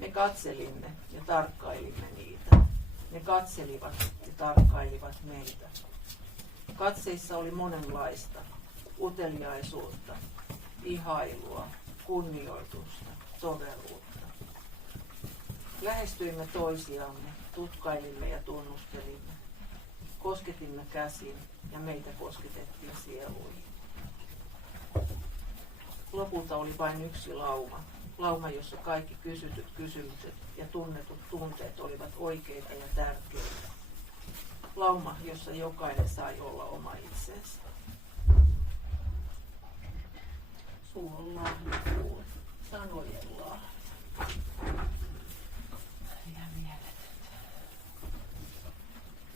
Me katselimme ja tarkkailimme niitä. Ne katselivat ja tarkkailivat meitä. Katseissa oli monenlaista, uteliaisuutta, ihailua, kunnioitusta, toveruutta. Lähestyimme toisiamme, tutkailimme ja tunnustelimme. Kosketimme käsin ja meitä kosketettiin sieluihin. Lopulta oli vain yksi lauma, jossa kaikki kysytyt kysymykset ja tunnetut tunteet olivat oikeita ja tärkeitä. Lauma, jossa jokainen sai olla oma itsensä. Suun lahjakkuus, sanojen lahja. Ja mieletöntä.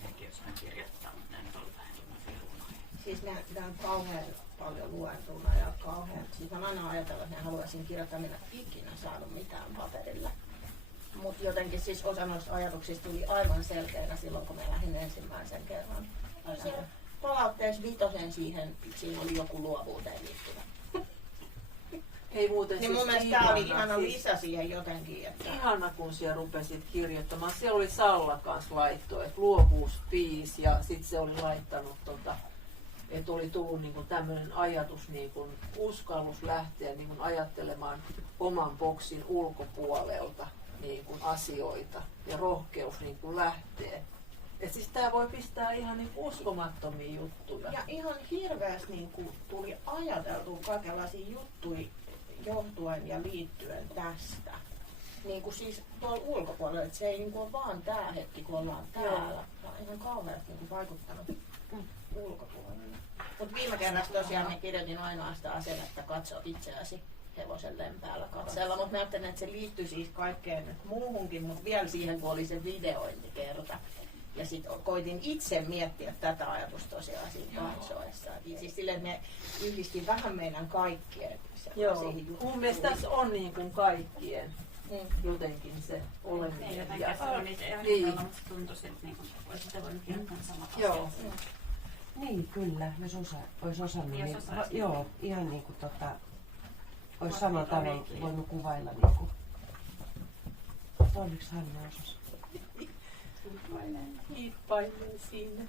Minäkin osaan kirjoittaa, mutta en ole vähemmän firmoja. Siis minä on kauhean paljon luentuna ja kauhean. Siis mä aina ajatellut, että minä haluaisin kirjoittaa, minä ikinä saanut mitään paperilla. Mutta jotenkin siis osa noista ajatuksista tuli aivan selkeänä silloin, kun mä lähdin ensimmäisen kerran. Palautteessa 5 siinä oli joku luovuuteen liittyvä. Ei muuten Niin siis mun mielestä tämä oli ihana lisä siihen jotenkin. Että... Ihana, kun siellä rupesit kirjoittamaan. Siellä oli Salla kanssa laitto, että luovuus 5 ja sitten se oli laittanut, että oli tullut niinku tämmöinen ajatus, niinku uskallus lähteä niinku ajattelemaan oman boksin ulkopuolelta niinku asioita ja rohkeus niinku lähteä. Et siis tää voi pistää ihan niinku uskomattomia juttuja. Ja ihan hirveästi niinku tuli ajateltua kaikenlaisia juttuja johtuen ja liittyen tästä. Niinku siis tuolla ulkopuolella, että se ei niinku ole vaan tää hetki, kun ollaan täällä. Tämä on ihan kauheasti niinku vaikuttanut ulkopuolella. Mutta viime kerrassa tosiaan me kirjoitin ainoastaan sen, että katso itseäsi hevosen lempäällä katsella. Mutta mä ajattelin, että se liittyy siis kaikkeen muuhunkin, mutta vielä siihen, kun oli se videointikerta. Ja sitten koitin itse miettiä tätä ajatusta tosiaan siinä katsoessa. Siis silleen, että me yhdistin vähän meidän kaikkien sellaisiin juttuihin. Mun mielestä tässä on niin kuin kaikkien jotenkin se oleminen. Ei jotenkin se on niitä ihan niin. mutta se tuntui siltä, niin kuin olisi sitä voinut kirjoittaa samat Joo. asiat. Niin, kyllä, jos olisi osannut. Jos Niin, osaisi. joo, ihan niin kuin olisi samalla tavalla voinut kuvailla. Niin kuin. Oliko Hanna osasi? Hiippailen sinne.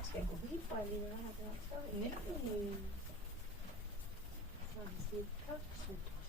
Äsken kun viippailin, niin ajattelin, että se oli. Niin. Saisit katsottua.